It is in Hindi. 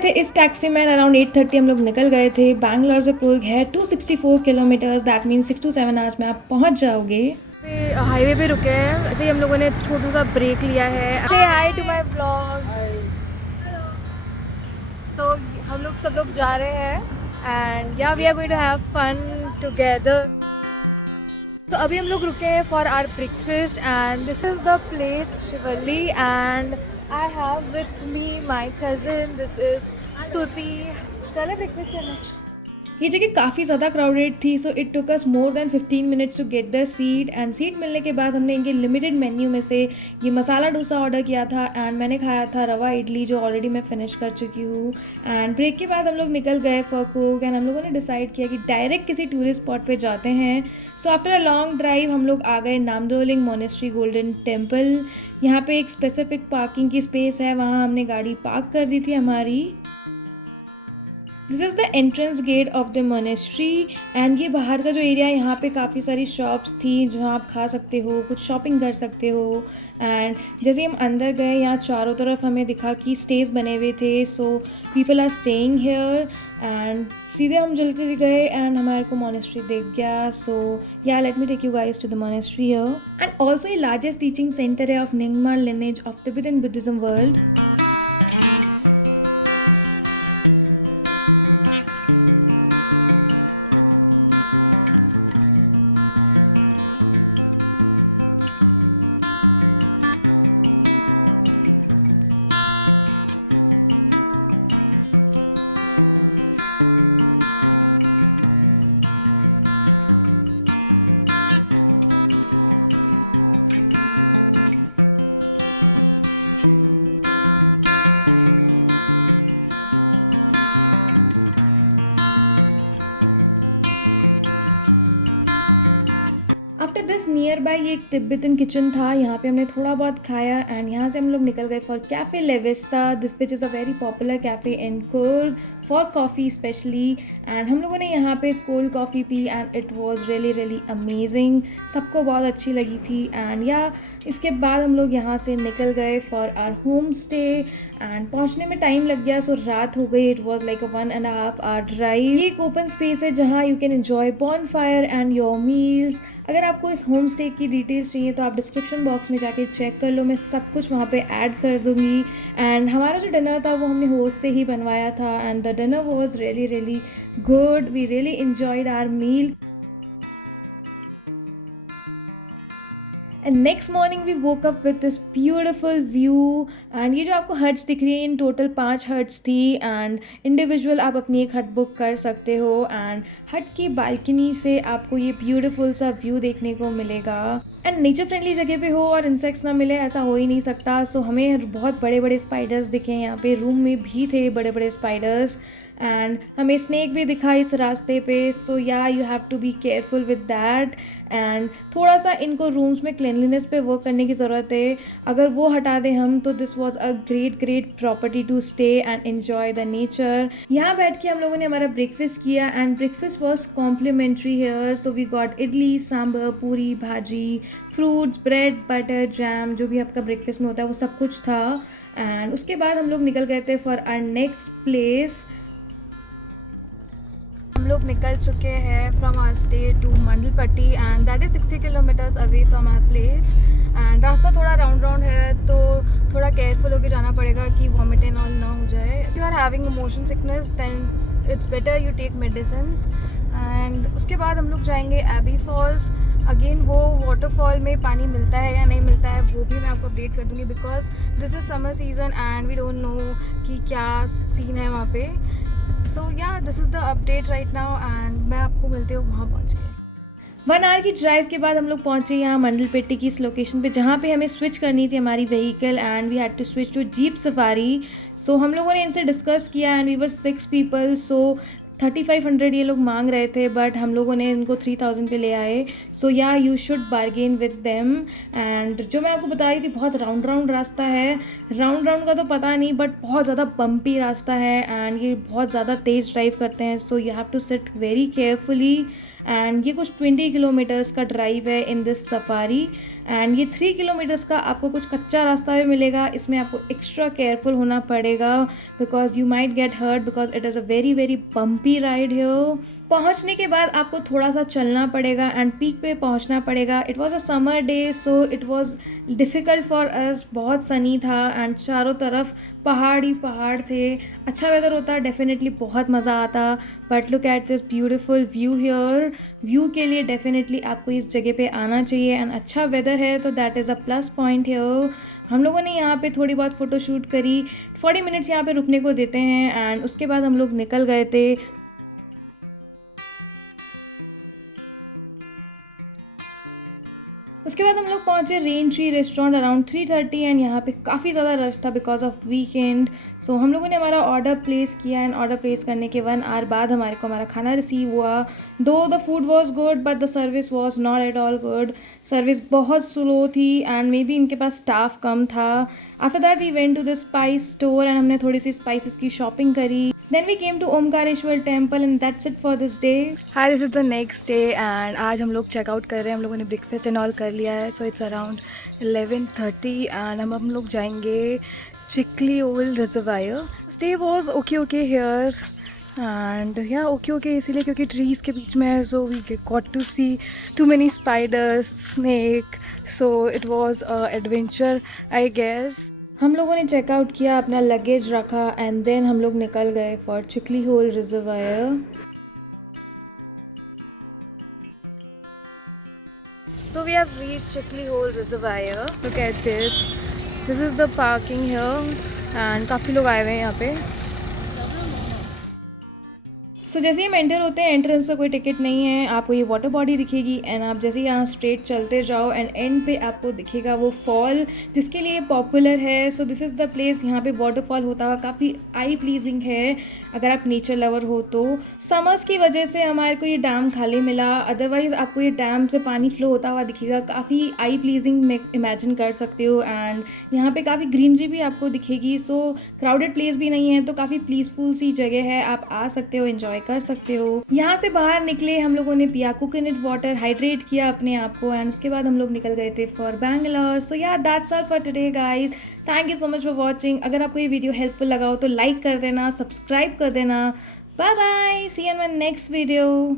थे इस टैक्सी में अराउंड 8:30 हम लोग निकल गए थे। बैंगलोर से कुर्ग है 264 kilometres, that means 6 to 7 hours में आप पहुंच जाओगे। हाईवे पे रुके हैं, ऐसे ही हम लोगों ने छोटा सा ब्रेक लिया है। Say hi to my blog. सो हम लोग सब लोग जा रहे हैं and yeah we are going to have fun together. तो अभी हम लोग रुके हैं for our breakfast and this is the place Shivalli and I have with me my cousin, this is Stuti. चले ब्रेकफास्ट करने। ये जगह काफ़ी ज़्यादा क्राउडेड थी, so it took us more than 15 minutes to get the seat. And seat मिलने के बाद हमने इनके लिमिटेड मेन्यू में से ये मसाला डोसा ऑर्डर किया था एंड मैंने खाया था रवा इडली जो ऑलरेडी मैं फिनिश कर चुकी हूँ। एंड ब्रेक के बाद हम लोग निकल गए फॉर कुर्ग एंड हम लोगों ने डिसाइड किया कि डायरेक्ट किसी टूरिस्ट स्पॉट पे जाते हैं। So after a long drive हम लोग आ गए नामदोलिंग मोनेस्ट्री गोल्डन टेम्पल। यहाँ पे एक स्पेसिफिक पार्किंग की स्पेस है, वहाँ हमने गाड़ी पार्क कर दी थी हमारी। This is the entrance gate of the monastery and ये बाहर का जो एरिया है, यहाँ पे काफ़ी सारी शॉप्स थी जहाँ आप खा सकते हो, कुछ शॉपिंग कर सकते हो। एंड जैसे हम अंदर गए यहाँ चारों तरफ हमें दिखा कि स्टेज बने हुए थे, so people are staying here. And सीधे हम जल्दी गए एंड हमारे को मोनेस्ट्री दिख गया। सो या let me take you guys to the monastery here. And also ये लार्जेस्ट टीचिंग सेंटर है of Nyingma lineage of Tibetan Buddhism world. After this nearby ये एक तिब्बतन किचन था, यहाँ पे हमने थोड़ा बहुत खाया एंड यहाँ से हम लोग निकल गए for cafe Levista, this which is a very popular cafe in Coorg for coffee specially. And हम लोगों ने यहाँ पे कोल्ड कॉफ़ी पी and it was really amazing, सबको बहुत अच्छी लगी थी। एंड या इसके बाद हम लोग यहाँ से निकल गए for our home stay and पहुँचने में टाइम लग गया, सो रात हो गई। It was like a 1.5 hour drive. ये एक ओपन स्पेस है जहाँ you can enjoy bonfire and your meals. अगर आपको इस होम स्टे की डिटेल्स चाहिए तो आप डिस्क्रिप्शन बॉक्स में जाके चेक कर लो, मैं सब कुछ वहाँ पे ऐड कर दूँगी। एंड हमारा जो डिनर था वो हमने होस्ट से ही बनवाया था and the dinner was really good, we really enjoyed our meal. And next morning we woke up with this beautiful view. And ये जो आपको हट्स दिख रही है इन टोटल 5 हट्स थी एंड इंडिविजुअल आप अपनी एक हट बुक कर सकते हो। एंड हट की बालकनी से आपको ये ब्यूटिफुल सा व्यू देखने को मिलेगा। एंड नेचर फ्रेंडली जगह पे हो और इंसेक्ट्स ना मिले ऐसा हो ही नहीं सकता। सो हमें बहुत बड़े बड़े स्पाइडर्स दिखे, यहाँ पे रूम में भी थे बड़े बड़े स्पाइडर्स एंड हमें स्नेक भी दिखा इस रास्ते पे। So yeah you have to be careful with that. And थोड़ा सा इनको रूम्स में क्लिनलीनेस पे वर्क करने की ज़रूरत है, अगर वो हटा दें हम तो this was a great property to stay and enjoy the nature. यहाँ बैठ के हम लोगों ने हमारा ब्रेकफास्ट किया and breakfast was complimentary here. So we got idli, sambar, puri, bhaji, fruits, bread, butter, jam, जो भी आपका ब्रेकफास्ट में होता है वो सब कुछ था। एंड उसके बाद हम लोग निकल गए थे फॉर आवर नेक्स्ट प्लेस। हम लोग निकल चुके हैं from our stay to Mandalpatti and that is 60 kilometres away from our place. And रास्ता थोड़ा राउंड है तो थोड़ा केयरफुल होकर जाना पड़ेगा कि वॉमिट एंड ऑल ना हो जाए। If you are having motion sickness then it's better you take medicines. And उसके बाद हम लोग जाएंगे एबी फॉल्स। अगेन वो वाटरफॉल में पानी मिलता है या नहीं मिलता है वो भी मैं आपको अपडेट कर दूँगी, because this is summer season and we don't know कि क्या सीन है वहाँ पे। So yeah this is the update right now and मैं आपको मिलती हूँ वहाँ पहुँच के। 1 hour की ड्राइव के बाद हम लोग पहुँचे यहाँ मंडलपेटी की इस लोकेशन पे जहाँ पे हमें स्विच करनी थी हमारी vehicle and we had to switch to jeep safari. So हम लोगों ने इनसे डिस्कस किया and we were 6 people, so 3500 ये लोग मांग रहे थे बट हम लोगों ने इनको 3000 पे ले आए। सो yeah you should bargain with them. And जो मैं आपको बता रही थी बहुत राउंड रास्ता है, राउंड का तो पता नहीं बट बहुत ज़्यादा बम्पी रास्ता है एंड ये बहुत ज़्यादा तेज़ ड्राइव करते हैं। So you have to sit very carefully and ये कुछ 20 किलोमीटर्स का ड्राइव है इन दिस सफारी। एंड ये 3 किलोमीटर्स का आपको कुछ कच्चा रास्ता भी मिलेगा, इसमें आपको एक्स्ट्रा केयरफुल होना पड़ेगा because you might get hurt because it is a very very bumpy ride here. पहुंचने के बाद आपको थोड़ा सा चलना पड़ेगा एंड पीक पे पहुंचना पड़ेगा। It was a summer day so it was difficult for us, बहुत सनी था एंड चारों तरफ पहाड़ ही पहाड़ थे। अच्छा वेदर होता डेफिनेटली बहुत मज़ा आता, but look at this beautiful view here. View के लिए डेफिनेटली आपको इस जगह पे आना चाहिए एंड अच्छा वेदर है तो that is a plus point here. हम लोगों ने यहाँ पे थोड़ी बहुत फ़ोटो शूट करी, 40 मिनट्स यहाँ पे रुकने को देते हैं एंड उसके बाद हम लोग निकल गए थे। उसके बाद हम लोग पहुँचे rain tree restaurant around 3:30 and यहाँ पे काफ़ी ज़्यादा रश था बिकॉज ऑफ वीकेंड। सो हम लोगों ने हमारा ऑर्डर प्लेस किया एंड ऑर्डर प्लेस करने के 1 आवर बाद हमारे को हमारा खाना रिसीव हुआ। Though the food was good but the service was not at all good. Service बहुत स्लो थी एंड मे बी इनके पास स्टाफ कम था। After that we went to the spice store and हमने थोड़ी सी स्पाइसेस की शॉपिंग करी। Then we came to Omkareshwar temple and that's it for this day. Hi, this is the next day and आज हम लोग चेकआउट कर रहे हैं। हम लोगों ने ब्रेकफास्ट एंड ऑल कर लिया है, सो इट्स अराउंड 11:30 एंड हम लोग जाएंगे चिकली ओवल reservoir. Stay was okay here and yeah okay इसीलिए क्योंकि ट्रीज़ के बीच में है, so we got to see too many spiders, snake, so it was adventure I guess. हम लोगों ने चेकआउट किया, अपना लगेज रखा एंड देन हम लोग निकल गए for Chikli Hole reservoir. So we have reached Chikli Hole reservoir. Look at this is the parking here and काफ़ी लोग आए हुए हैं यहाँ पे। सो जैसे ही हम एंटर होते हैं, एंट्रेंस का कोई टिकट नहीं है, आपको ये वाटर बॉडी दिखेगी एंड आप जैसे ही यहाँ स्ट्रेट चलते जाओ एंड एंड पे आपको दिखेगा वो फॉल जिसके लिए पॉपुलर है। So this is the place, यहाँ पे वाटरफॉल होता हुआ काफ़ी आई प्लीजिंग है अगर आप नेचर लवर हो तो। समर्स की वजह से हमारे को ये डैम खाली मिला, अदरवाइज़ आपको ये डैम से पानी फ्लो होता हुआ दिखेगा, काफ़ी आई प्लीजिंग इमेजिन कर सकते हो। एंड यहाँ पे काफ़ी ग्रीनरी भी आपको दिखेगी, सो क्राउडेड प्लेस भी नहीं है, तो काफ़ी पीसफुल सी जगह है, आप आ सकते हो, एंजॉय कर सकते हो। यहाँ से बाहर निकले हम लोगों ने पिया कोकोनट वाटर, हाइड्रेट किया अपने आप को एंड उसके बाद हम लोग निकल गए थे फॉर बैंगलोर। सो या that's all for today guys, thank you so much for watching. अगर आपको ये वीडियो हेल्पफुल लगा हो तो लाइक कर देना, सब्सक्राइब कर देना। Bye bye, see you in my next video.